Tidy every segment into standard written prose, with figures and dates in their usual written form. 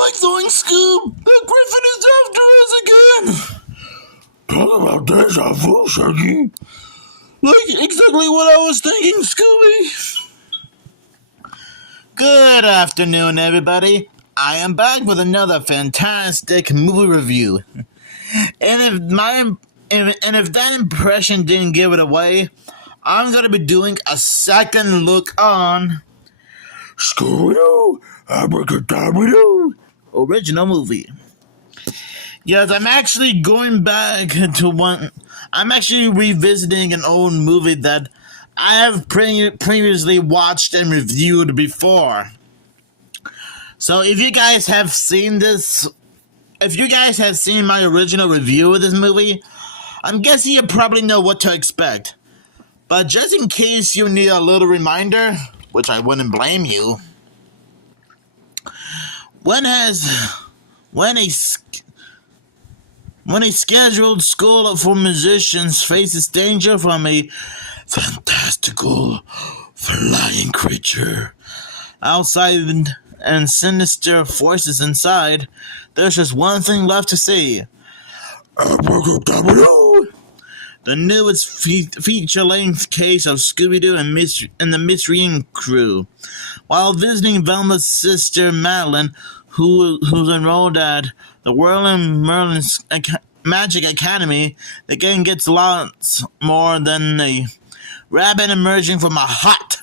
Like Zoink Scoob, the Gryphon is after us again! Talk about deja vu, Shaggy. Like exactly what I was thinking, Scooby. Good afternoon, everybody. I am back with another fantastic movie review. And if that impression didn't give it away, I'm gonna be doing a second look on Scooby-Doo, Abracadabra-Doo, original movie. Yes, I'm actually going back to one. I'm actually revisiting an old movie that I have previously watched and reviewed before. So if you guys have seen this, if you guys have seen my original review of this movie, I'm guessing you probably know what to expect. But just in case you need a little reminder, which I wouldn't blame you, when a scheduled school for musicians faces danger from a fantastical flying creature outside and sinister forces inside, there's just one thing left to say. Abracadabra-Doo! The newest feature-length case of Scooby-Doo and the Mystery Inc. crew. While visiting Velma's sister Madeline, who's enrolled at the Whirling Merlin's Magic Academy, the gang gets lots more than a rabbit emerging from a hut.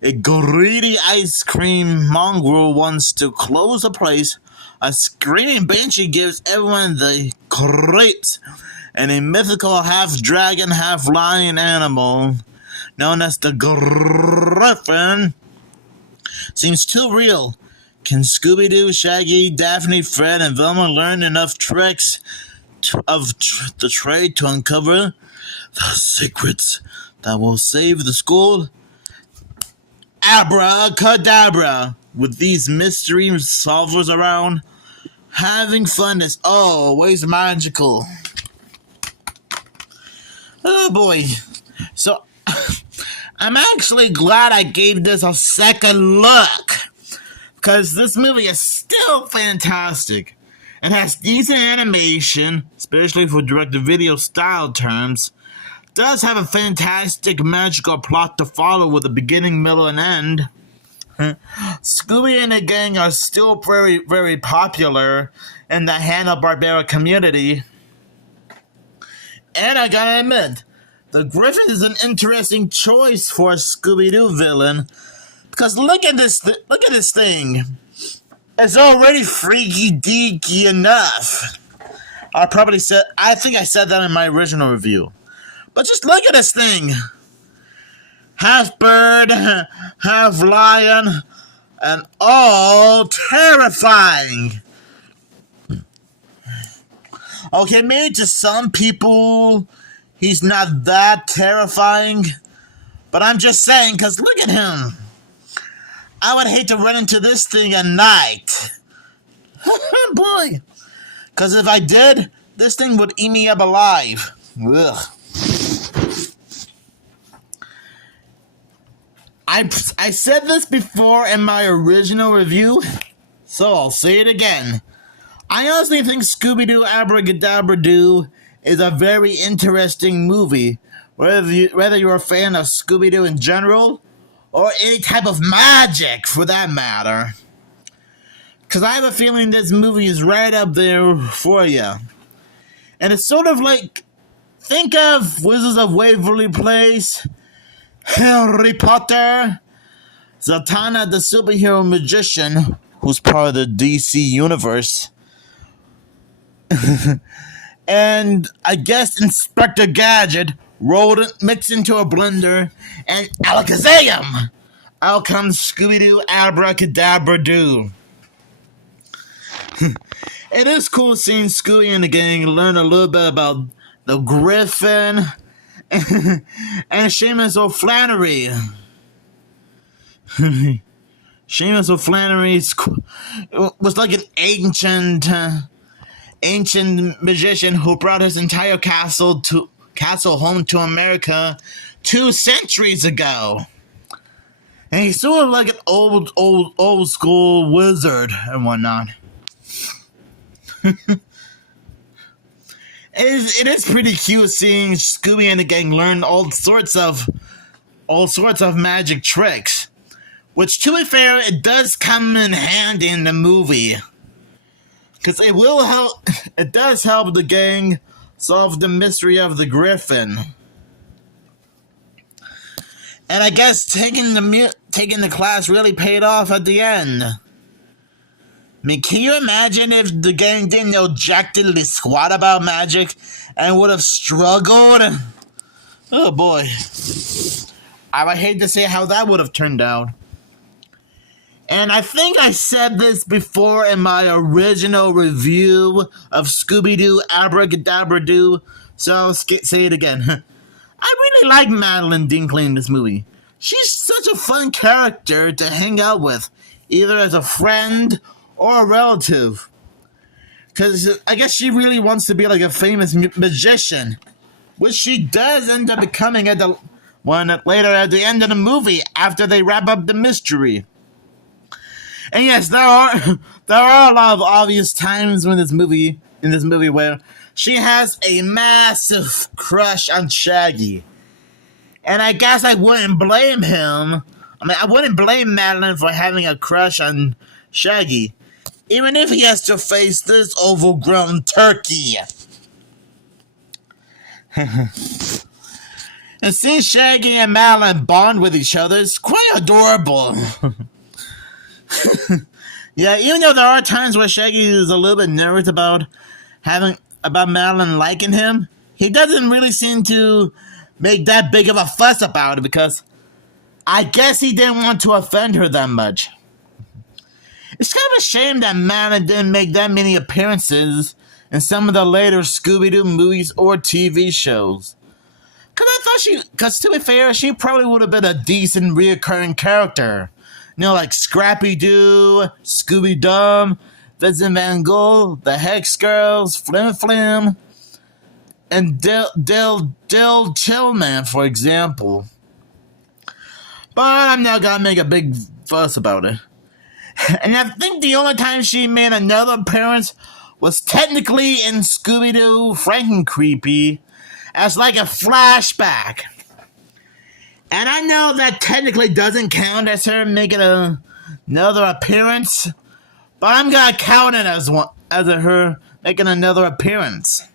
A greedy ice cream mongrel wants to close the place. A screaming banshee gives everyone the creeps. And a mythical half-dragon, half-lion animal known as the Gryphon seems too real. Can Scooby-Doo, Shaggy, Daphne, Fred, and Velma learn enough tricks of the trade to uncover the secrets that will save the school? Abracadabra! With these mystery solvers around, having fun is always magical. Oh boy. So, I'm actually glad I gave this a second look, because this movie is still fantastic. It has decent animation, especially for direct-to-video style terms. Does have a fantastic magical plot to follow with a beginning, middle, and end. Scooby and the gang are still very, very popular in the Hanna-Barbera community. And I gotta admit, the Gryphon is an interesting choice for a Scooby-Doo villain, because look at this thing. It's already freaky deaky enough. I think I said that in my original review. But just look at this thing. Half bird, half lion, and all terrifying. Okay, maybe to some people, he's not that terrifying. But I'm just saying, because look at him. I would hate to run into this thing at night. Boy. Because if I did, this thing would eat me up alive. Ugh. I said this before in my original review, so I'll say it again. I honestly think Scooby-Doo Abracadabra-Doo is a very interesting movie, whether you're a fan of Scooby-Doo in general, or any type of magic for that matter. Because I have a feeling this movie is right up there for you. And it's sort of like, think of Wizards of Waverly Place, Harry Potter, Zatanna the superhero magician, who's part of the DC universe, and I guess Inspector Gadget rolled it, mixed into a blender, and alakazam! Out comes Scooby-Doo Abracadabra-Doo. It is cool seeing Scooby and the gang learn a little bit about the Gryphon and Seamus O'Flannery. Seamus O'Flannery was like an ancient magician who brought his entire castle home to America 2 centuries ago. And he's sort of like an old school wizard and whatnot. It is pretty cute seeing Scooby and the gang learn all sorts of magic tricks. Which, to be fair, it does come in handy in the movie. Because it will help. It does help the gang solve the mystery of the Gryphon. And I guess taking the class really paid off at the end. I mean, can you imagine if the gang didn't know jack diddly squat about magic and would have struggled? Oh boy. I would hate to say how that would have turned out. And I think I said this before in my original review of Scooby-Doo Abracadabra-Doo, so I'll say it again. I really like Madeline Dinkley in this movie. She's such a fun character to hang out with, either as a friend or a relative. Because I guess she really wants to be like a famous magician, which she does end up becoming at the later at the end of the movie after they wrap up the mystery. And yes, there are a lot of obvious times in this movie where she has a massive crush on Shaggy. And I guess I wouldn't blame him. I wouldn't blame Madeline for having a crush on Shaggy, even if he has to face this overgrown turkey. And seeing Shaggy and Madeline bond with each other is quite adorable. Yeah, even though there are times where Shaggy is a little bit nervous about Madeline liking him, he doesn't really seem to make that big of a fuss about it because I guess he didn't want to offend her that much. It's kind of a shame that Madeline didn't make that many appearances in some of the later Scooby-Doo movies or TV shows. Because to be fair, she probably would have been a decent reoccurring character. You know, like Scrappy-Doo, Scooby-Doo, Vincent Van Gogh, the Hex Girls, Flim Flam, and Dill Tillman, for example. But I'm not gonna make a big fuss about it. And I think the only time she made another appearance was technically in Scooby-Doo Franken-Creepy as like a flashback. And I know that technically doesn't count as her making another appearance, but I'm gonna count it as her making another appearance.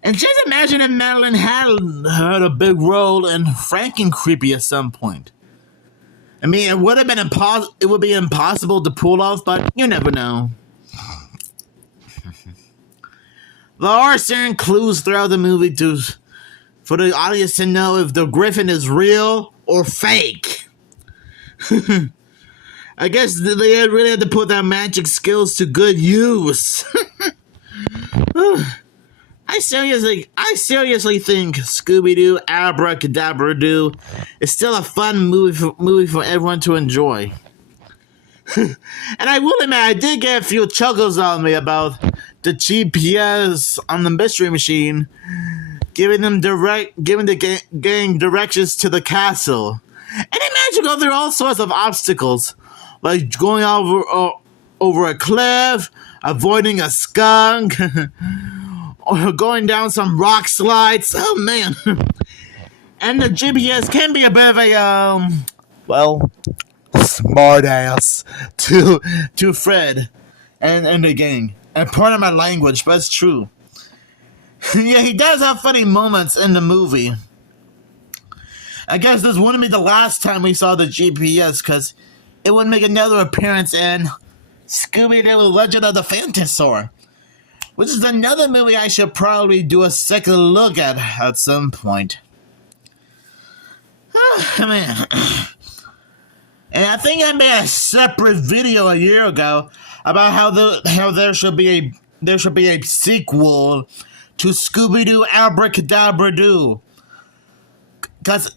And just imagine if Madeline had a big role in Franken-Creepy at some point. I mean, it would be impossible to pull off, but you never know. There are certain clues throughout the movie for the audience to know if the Gryphon is real or fake. I guess they really had to put their magic skills to good use. I seriously think Scooby-Doo Abracadabra-Doo is still a fun movie for everyone to enjoy. And I will admit, I did get a few chuckles on me about the GPS on the mystery machine giving the gang directions to the castle. And they managed to go through all sorts of obstacles, like going over a cliff, avoiding a skunk, or going down some rock slides. Oh man. And the GPS can be a bit of a smart ass to Fred and the gang. And pardon my language, but it's true. Yeah, he does have funny moments in the movie. I guess this wouldn't be the last time we saw the GPS, because it would make another appearance in Scooby-Doo Legend of the Phantasaur, which is another movie I should probably do a second look at some point. Oh, man. And I think I made a separate video a year ago about how there should be a sequel to Scooby-Doo Abracadabra-Doo. I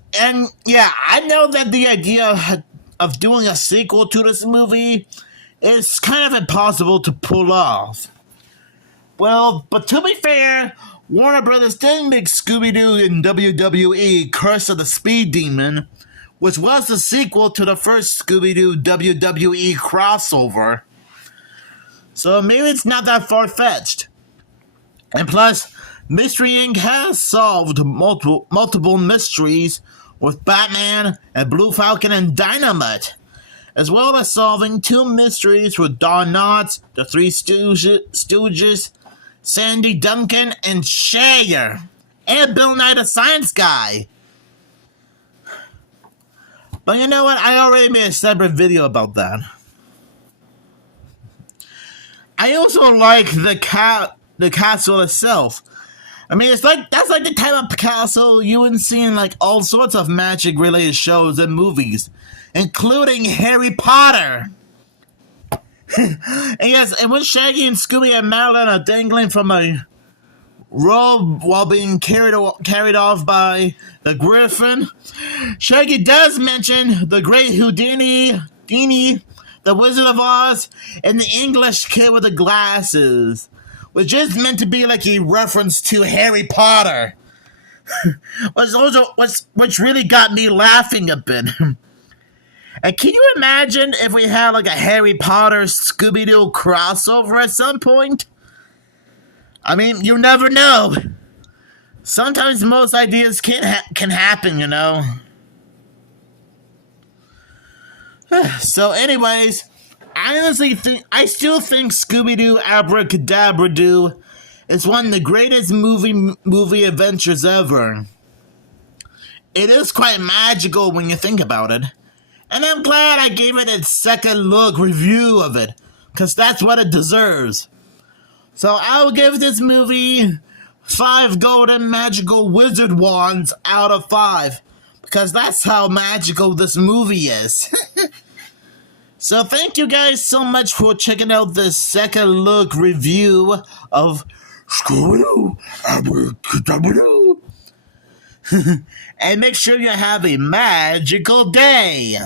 know that the idea of doing a sequel to this movie is kind of impossible to pull off. Well, but to be fair, Warner Brothers did make Scooby-Doo in WWE Curse of the Speed Demon, which was the sequel to the first Scooby-Doo WWE crossover. So maybe it's not that far-fetched. And plus, Mystery Inc. has solved multiple mysteries with Batman and Blue Falcon and Dynamite, as well as solving 2 mysteries with Don Knotts, the Three Stooges, Sandy Duncan, and Cher, and Bill Nye the Science Guy. But you know what? I already made a separate video about that. I also like the castle itself. I mean, that's like the type of castle you would see in like all sorts of magic-related shows and movies, including Harry Potter. And yes, and when Shaggy and Scooby and Madeline are dangling from a rope while being carried off by the Gryphon, Shaggy does mention the great Houdini, the Wizard of Oz, and the English kid with the glasses, which is meant to be like a reference to Harry Potter. which really got me laughing a bit. And can you imagine if we had like a Harry Potter Scooby-Doo crossover at some point? I mean, you never know. Sometimes most ideas can happen, you know. So anyways, I still think Scooby-Doo Abracadabra-Doo is one of the greatest movie adventures ever. It is quite magical when you think about it. And I'm glad I gave it a second look review of it, because that's what it deserves. So I'll give this movie 5 golden magical wizard wands out of 5, because that's how magical this movie is. So thank you guys so much for checking out this second look review of Scooby-Doo Abracadabra-Doo. And make sure you have a magical day.